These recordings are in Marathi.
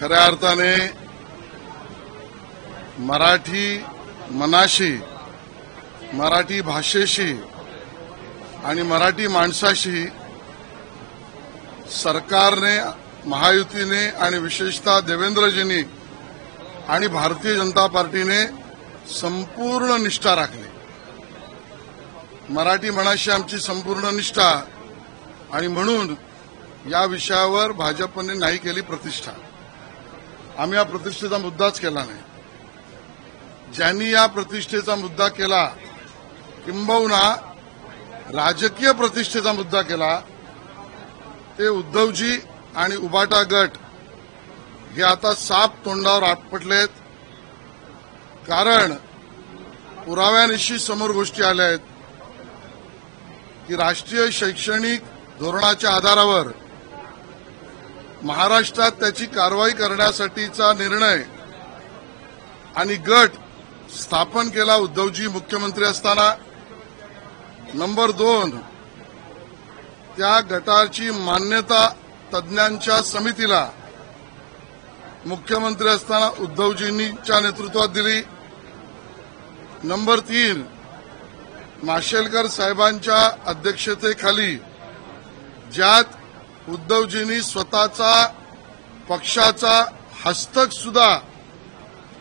खऱ्या अर्थाने मराठी मनाशी, मराठी भाषेशी आणि मराठी माणसाशी सरकारने, महायुतीने आणि विशेषतः देवेंद्रजींनी आणि भारतीय जनता पार्टीने संपूर्ण निष्ठा राखली। मराठी मनाशी आमची संपूर्ण निष्ठा आणि म्हणून या विषयावर भाजपने नाही केली प्रतिष्ठा। आम्ही या प्रतिष्ठेचा मुद्दाच केला नाही। ज्यांनी या प्रतिष्ठेचा मुद्दा केला, किंबहुना राजकीय प्रतिष्ठेचा मुद्दा केला, ते उद्धवजी आणि उबाटा गट हे आता साप तोंडावर आपटलेत। कारण पुराव्यानिशी समोर गोष्टी आल्या आहेत की राष्ट्रीय शैक्षणिक धोरणाच्या आधारावर महाराष्ट्रात त्याची कारवाई करण्यासाठीचा निर्णय आणि गट स्थापन केला उद्धवजी मुख्यमंत्री असताना। नंबर 2, त्या गटाची मान्यता तज्ञांच्या समितीला मुख्यमंत्री असताना उद्धवजींच्या नेतृत्वात दिली। नंबर 3, माशेलकर साहेबांच्या अध्यक्षतेखाली ज्यात उद्धवजींनी स्वतःचा पक्षाचा हस्तक सुद्धा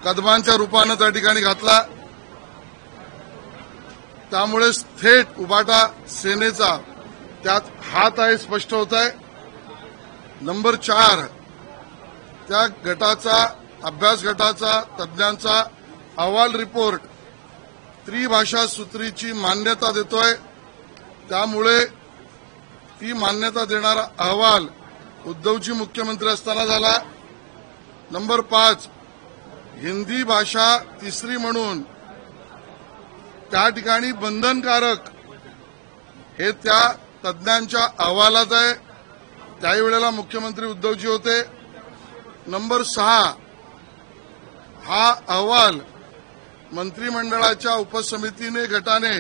कदमांच्या रूपानं त्या ठिकाणी घातला। त्यामुळे थेट उबाटा सेनेचा त्यात हात आहे, स्पष्ट होत आहे। नंबर 4, त्या गटाचा, अभ्यास गटाचा, तज्ञांचा अहवाल रिपोर्ट त्रिभाषा सूत्रीची मान्यता देतोय। त्यामुळे ती मान्यता देणारा अहवाल उद्धवजी मुख्यमंत्री असताना झाला। नंबर 5, हिंदी भाषा तिसरी म्हणून त्या ठिकाणी बंधनकारक हे त्या तज्ञांच्या अहवालात आहे। त्याही वेळेला मुख्यमंत्री उद्धवजी होते। नंबर 6, हा अहवाल मंत्रिमंडळाच्या उपसमितीने, गटाने,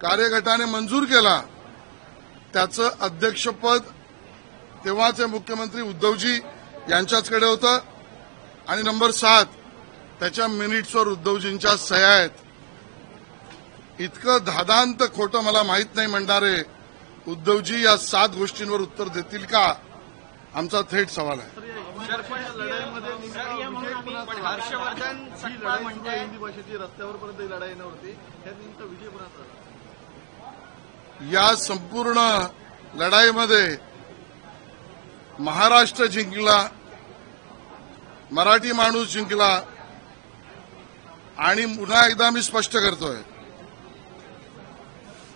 कार्यगटाने मंजूर केला। त्याचं अध्यक्षपद तेव्हाचे मुख्यमंत्री उद्धवजी यांच्याचकडे होतं। आणि नंबर 7, त्याच्या मिनिट्सवर उद्धवजींच्या सह्या आहेत। इतकं धादांत खोटं मला माहित नाही म्हणणारे उद्धवजी या 7 गोष्टींवर उत्तर देतील का, आमचा थेट सवाल आहे। हर्षवर्धन सटपा म्हणते हिंदी भाषेची रस्त्यावरपर्यंत लढाई येणार होती, नेमका विजय कोणाचा? या संपूर्ण लढाईमध्ये महाराष्ट्र जिंकला, मराठी माणूस जिंकला। आणि पुन्हा एकदा मी स्पष्ट करतोय,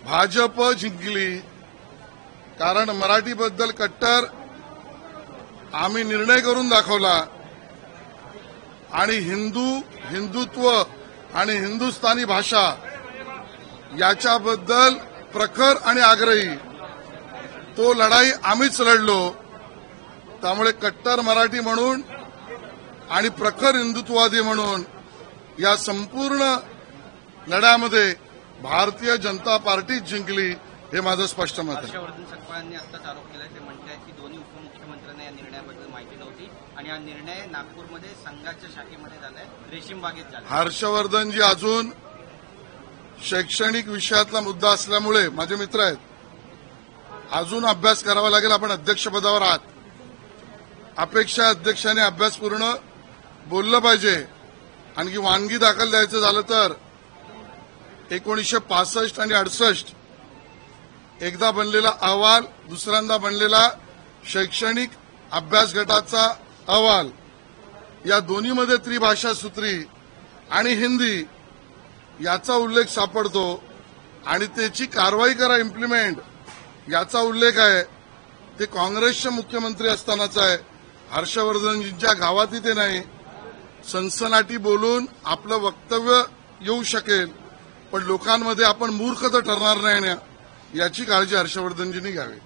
भाजप जिंकली। कारण मराठीबद्दल कट्टर आम्ही निर्णय करून दाखवला आणि हिंदुत्व आणि हिंदुस्थानी भाषा याच्याबद्दल प्रखर आणि आग्रही तो लढाई आम्हीच लढलो। त्यामुळे कट्टर मराठी म्हणून आणि प्रखर हिंदुत्ववादी म्हणून या संपूर्ण लढ्यामध्ये भारतीय जनता पार्टी जिंकली, हे माझं स्पष्ट मत आहे। हर्षवर्धन सटपाळांनी आत्ताच आरोप केला, ते म्हणतात की दोन्ही उपमुख्यमंत्र्यांना या निर्णयाबद्दल माहिती नव्हती आणि हा निर्णय नागपूरमध्ये संघाच्या शाखेमध्ये झालाय, रेशीम बागेत झाला। हर्षवर्धनजी अजून शैक्षणिक विषयातला मुद्दा असल्यामुळे माझे मित्र आहेत, अजून अभ्यास करावा लागेल। आपण अध्यक्षपदावर आहात, अपेक्षा अध्यक्षाने अभ्यासपूर्ण बोललं पाहिजे। आणखी वानगी दाखल द्यायचं झालं तर 1965 आणि 68 एकदा बनलेला अहवाल, दुसऱ्यांदा बनलेला शैक्षणिक अभ्यास गटाचा अहवाल, या दोन्हीमध्ये त्रिभाषा सूत्री आणि हिंदी याचा उल्लेख सापडतो आणि त्याची कारवाई करा, इम्प्लिमेंट याचा उल्लेख आहे। ते काँग्रेसचे मुख्यमंत्री असतानाच आहे, हर्षवर्धनजींच्या गावातही ते नाही। सनसनाटी बोलून आपलं वक्तव्य येऊ शकेल, पण लोकांमध्ये आपण मूर्ख तर ठरणार नाही ना, याची काळजी हर्षवर्धनजींनी घ्यावी।